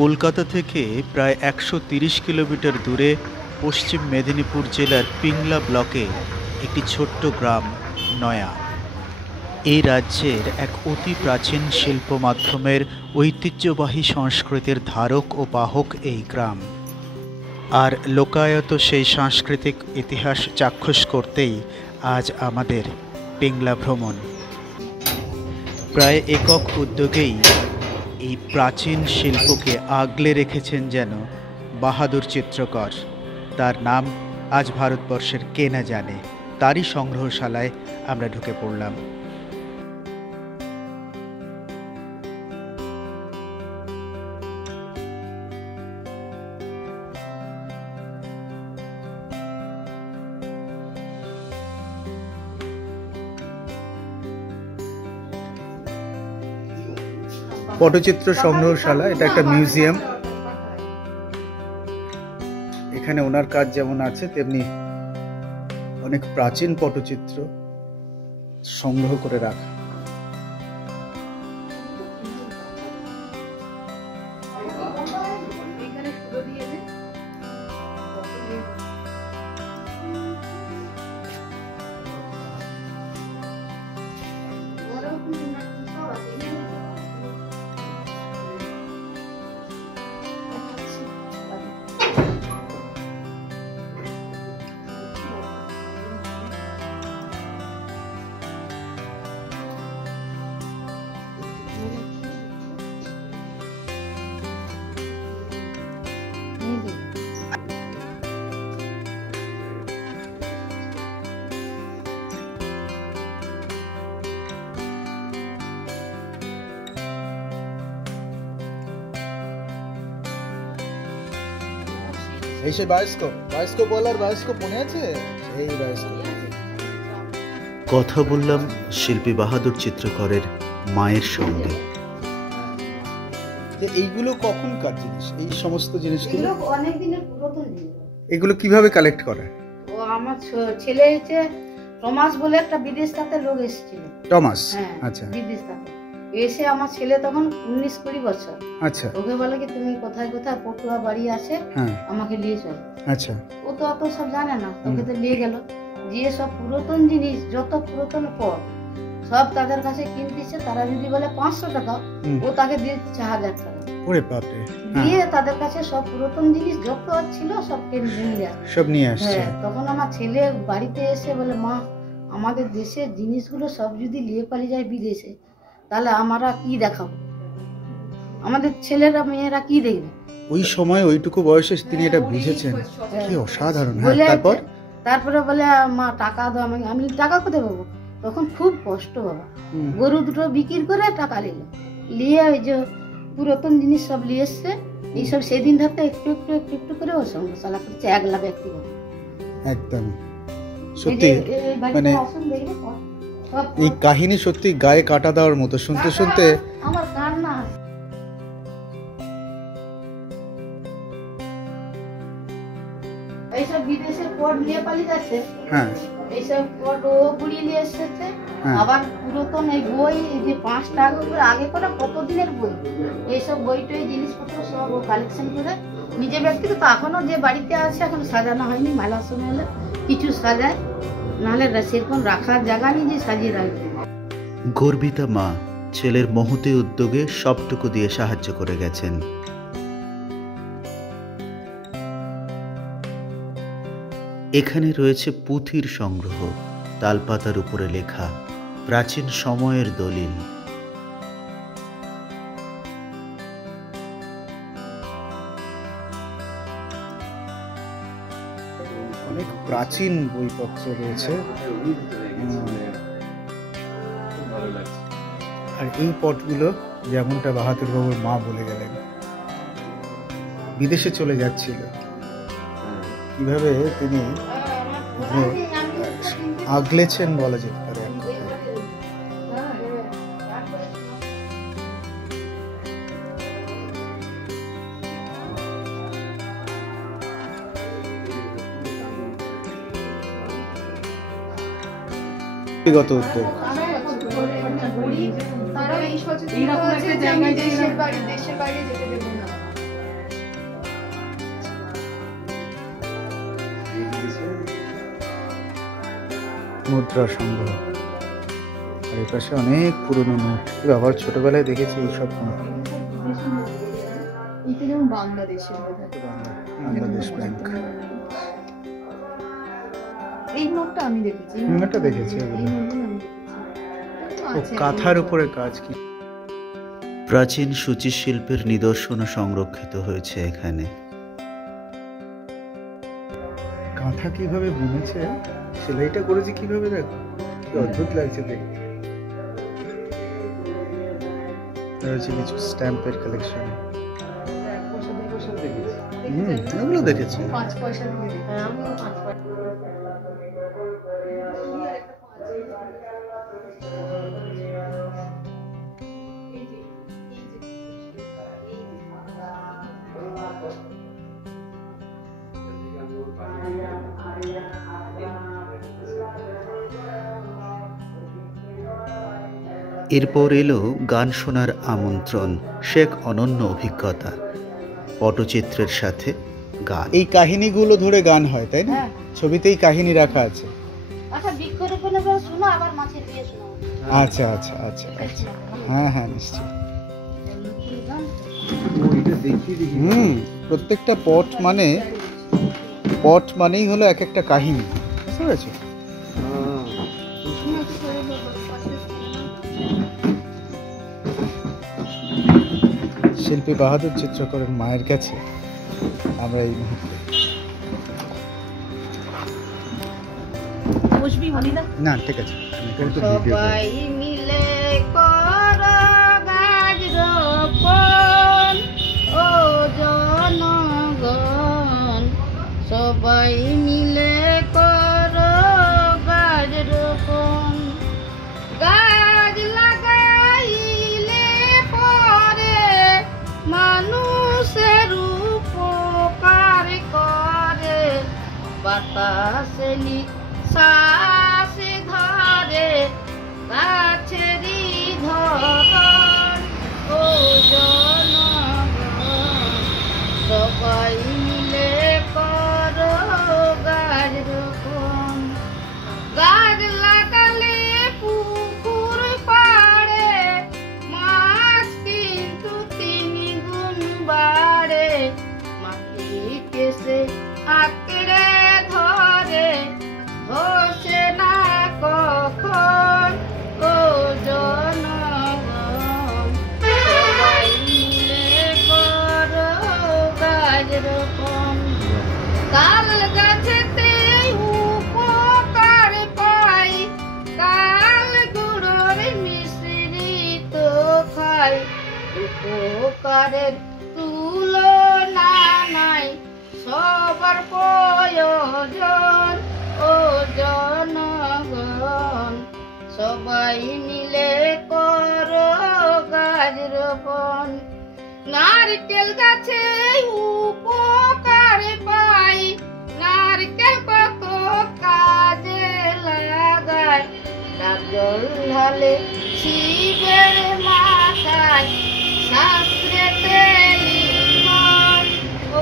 কলকাতা থেকে প্রায় ১৩০ কিলোমিটার দূরে পশ্চিম মেদিনীপুর জেলার পিংলা ব্লকে একটি ছোট্ট গ্রাম নয়া। এই রাজ্যের এক অতি প্রাচীন শিল্প মাধ্যমের ঐতিহ্যবাহী সংস্কৃতির ধারক ও বাহক এই গ্রাম। আর লোকায়ত সেই সাংস্কৃতিক ইতিহাস চাক্ষুষ করতেই আজ আমাদের পিংলা ভ্রমণ। প্রায় একক উদ্যোগেই এই প্রাচীন শিল্পকে আগলে রেখেছেন যেন বাহাদুর চিত্রকর। তার নাম আজ ভারতবর্ষের কে না জানে। তারই সংগ্রহশালায় আমরা ঢুকে পড়লাম। পটচিত্র সংগ্রহশালা, এটা একটা মিউজিয়াম। এখানে ওনার কাজ যেমন আছে তেমনি অনেক প্রাচীন পটচিত্র সংগ্রহ করে রাখা। এই সে বায়োস্কোপ বলার বায়োস্কোপ মনে আছে? এই বায়োস্কোপ। কথা বললাম শিল্পী বাহাদুর চিত্রকরের মায়ের সঙ্গে। এইগুলো কখনকার জিনিস? এই সমস্ত জিনিসগুলো অনেক দিনের পুরাতন জিনিস। এগুলো কিভাবে কালেক্ট করে? ও আমার ছেলে হচ্ছে টমাস বলে একটা বিদেশ থেকে লোক এসেছিল। টমাস? আচ্ছা। বিদেশ থেকে এসে আমার ছেলে তখন 19-20 বছর। আচ্ছা। ওকে বলে কি তুমি কোথায় কোথায় পটুয়া বাড়ি আছে আমাকে নিয়ে চলো। আচ্ছা। ও তো অত সব জানে না, ওকে তো নিয়ে গেল। যে সব পুরাতন জিনিস যত পুরাতন পট সব তাদের কাছে কিনতেছে। তারা যদি বলে 500 টাকা, ও তাকে দিয়ে 1000 টাকা। ওরে বাপ রে। দিয়ে তাদের কাছে সব পুরাতন জিনিস যত ছিল সব নিয়ে আসছে। তখন আমার ছেলে বাড়িতে এসে বলে মা আমাদের দেশের জিনিসগুলো সব যদি নিয়ে পালিয়ে যায় বিদেশে তাহলে আমরা কি দেখাবো, আমাদের ছেলেরা মেয়েরা কি দেখবে? ওই সময় ওইটুকু বয়সে তিনি এটা বুঝেছেন, কি অসাধারণ। তারপরে বলে মা টাকা দাও আমাকে। আমি টাকা কোথায় পাবো? তখন খুব কষ্ট বাবা। গরু দুটো বিক্রি করে টাকা নিয়ে ওই যে পুরাতন জিনিস সব নিয়ে এসছে। এইসব সেদিন ধরতে একটু একটু একটু একটু করে ওর সঙ্গে সালা করছে। 1 লাখ ব্যক্তিগত। একদম সত্যি, মানে এই কাহিনী সত্যি গায়ে কাটা দেওয়ার মতো। শুনতে শুনতে আমার কান্না। এইসব বিদেশের পট নিয়ে পালিয়ে যাচ্ছে। এইসব পট ও পুড়িয়ে নিয়ে এসেছে। আবার পুরাতন এই বই যে 5 টাকা করে আগে করে কতদিনের বই, এইসব বইটই জিনিসপত্র সব ও কালেকশন করে নিজে ব্যক্তিগত এখনো যে বাড়িতে আছে এখন সাজানো হয়নি। মেলার সময় হলে কিছু সাজায়, নাহলে সেরকম রাখার জায়গা নেই যে সাজিয়ে রাখবে। গর্বিতা মা ছেলের মহতী উদ্যোগে সবটুকু দিয়ে সাহায্য করে গেছেন। এখানে রয়েছে পুঁথির সংগ্রহ, তালপাতার উপরে লেখা প্রাচীন সময়ের দলিল। অনেক প্রাচীন বইপত্র রয়েছে। আর এই পটগুলো যেমনটা বাহাদুর বাবুর মা বলে গেলেন বিদেশে চলে যাচ্ছিল, কিভাবে তিনি আগলেছেন বলা যেতে পারে। ব্যক্তিগত উদ্যোগ। মুদ্রা সংগ্রহ। আর এই পাশে অনেক পুরনো নোট। আবার ছোটবেলায় দেখেছি এইসব নোট। বাংলাদেশ ব্যাংক। এই নোটটা আমি দেখেছি। নোটটা দেখেছি। ও কাঁথার উপরে কাজ কি। প্রাচীন সূচি শিল্পের নিদর্শনও সংরক্ষিত হয়েছে এখানে। কাঁথা কিভাবে বুনেছে, সেলাইটা করেছে কিভাবে, দেখো কি অদ্ভুত লাগছে দেখতে। রয়েছে কিছু স্ট্যাম্পের কালেকশন। এগুলো দেখেছি। 5 পয়সা দিয়ে। হ্যাঁ, আমি 5 পয়সা। এরপর এলো গান শোনার আমন্ত্রণ। সে এক অনন্য অভিজ্ঞতা, পটচিত্রের সাথে গান। এই কাহিনীগুলো ধরে গান হয়, তাই না? ছবিতেই কাহিনী রাখা আছে। আচ্ছা, বৃক্ষরোপণের পর শোনা, আবার মাছের বিয়ে শোনা। আচ্ছা আচ্ছা আচ্ছা আচ্ছা, হ্যাঁ হ্যাঁ নিশ্চয়ই। প্রত্যেকটা পট মানেই হলো এক একটা কাহিনী, বুঝতে পেরেছো? শিল্পী বাহাদুর চিত্রকরের মায়ের কাছে আমরা এই মুহূর্তে। না ঠিক আছে, সবাই মিলে করো গাছ রোপণ, ও জনগণ সবাই মিলে করো গাছ রোপণ। গাছ লাগাইলে পরে মানুষের উপকার করে, বাতাসে শ্বাস ধরে গাছেরই ধরন, ও জনগণ সবাই মিলে করো গাছ রোপণ। গাছ লাগালে পুকুর পাড়ে মাছ কিন্তু 3 গুণ বাড়ে, মাটিকে সে আঁকড়ে ধরে ধসে না কখন, ও জনগণ সবাই মিলে করো গাছ রোপণ। তাল গাছেতে উপকার পাই, তাল গুঁড়োর মিশ্রিত খাই, উপকারের তুলনা নাই, সবার প্রয়োজন, ও জনগণ সবাই মিলে করো গাছ রোপণ। নারকেল গাছে উপকার পাই, নারকেল কত কাজে লাগায়, তার জল ঢালে শিবের মাথায়, শাস্ত্রেতে লিখন,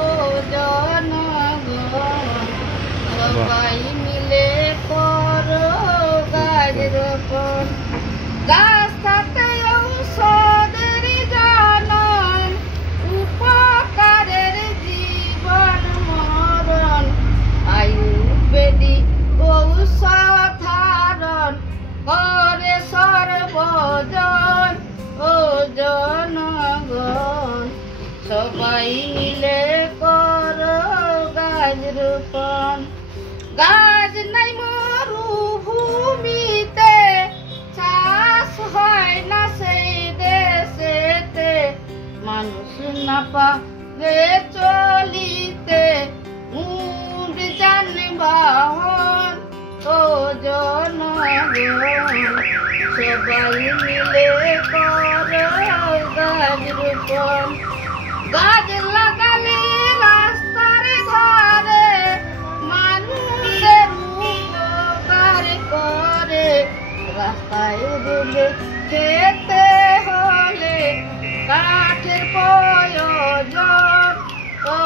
ও জনগণ সবাই মিলে করো গাছ রোপণ। গাছ থাকে ঔষধের জনন, উপকারের জীবন মরণ, আয়ুর্বেদিক ঔষধ ধারণ করে সর্বজন, ও জনগণ সবাই মিলে করো গাছ রোপণ। গাছ নাই মরুভূমিতে, চাষ হয় না সেই দেশেতে, মানুষ না পাবে চলিতে উড যানবাহন, ও জনগণ সবাই মিলে করো গাছ রোপণ। গাছ লাগালে রাস্তার ধারে মানুষের উপকার করে, রাস্তায় দিলে খেতে হলে কাঠের প্রয়োজন, ও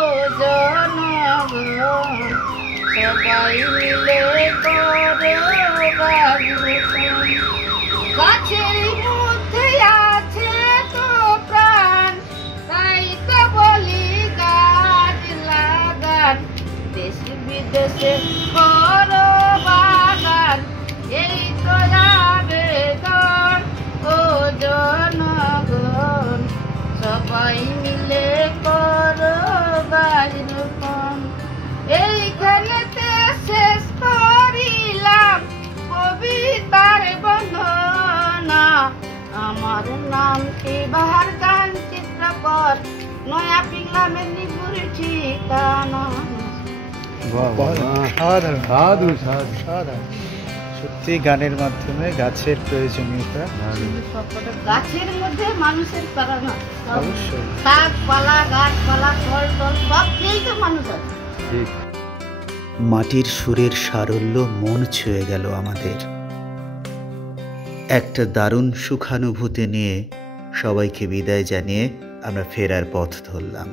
জনগণ সবাই মিলে করো গাছের মধ্যে আছে তো প্রাণ, তাই তো বলি গাছ লাগান, দেশ বিদেশে করো বাগান, এই তো আবেদন ও জনগণ, সবাই মিলে করো গাছ রোপণ। এইখানেতে শেষ করিলাম কবিতার বন্দনা, আমার নাম বাহার গান চিত্রকর, নয়া পিংলা মেদিনীপুর ঠিকানা। সত্যি গানের মাধ্যমে গাছের প্রয়োজনীয়তা, গাছের মধ্যে মানুষের প্রাণ, অবশ্যই শাক পালা গাছপালা ফল টল সব খেয়েই তো মানুষ আছে। মাটির সুরের সারল্য মন ছুঁয়ে গেল আমাদের। একটা দারুণ সুখানুভূতি নিয়ে সবাইকে বিদায় জানিয়ে আমরা ফেরার পথ ধরলাম।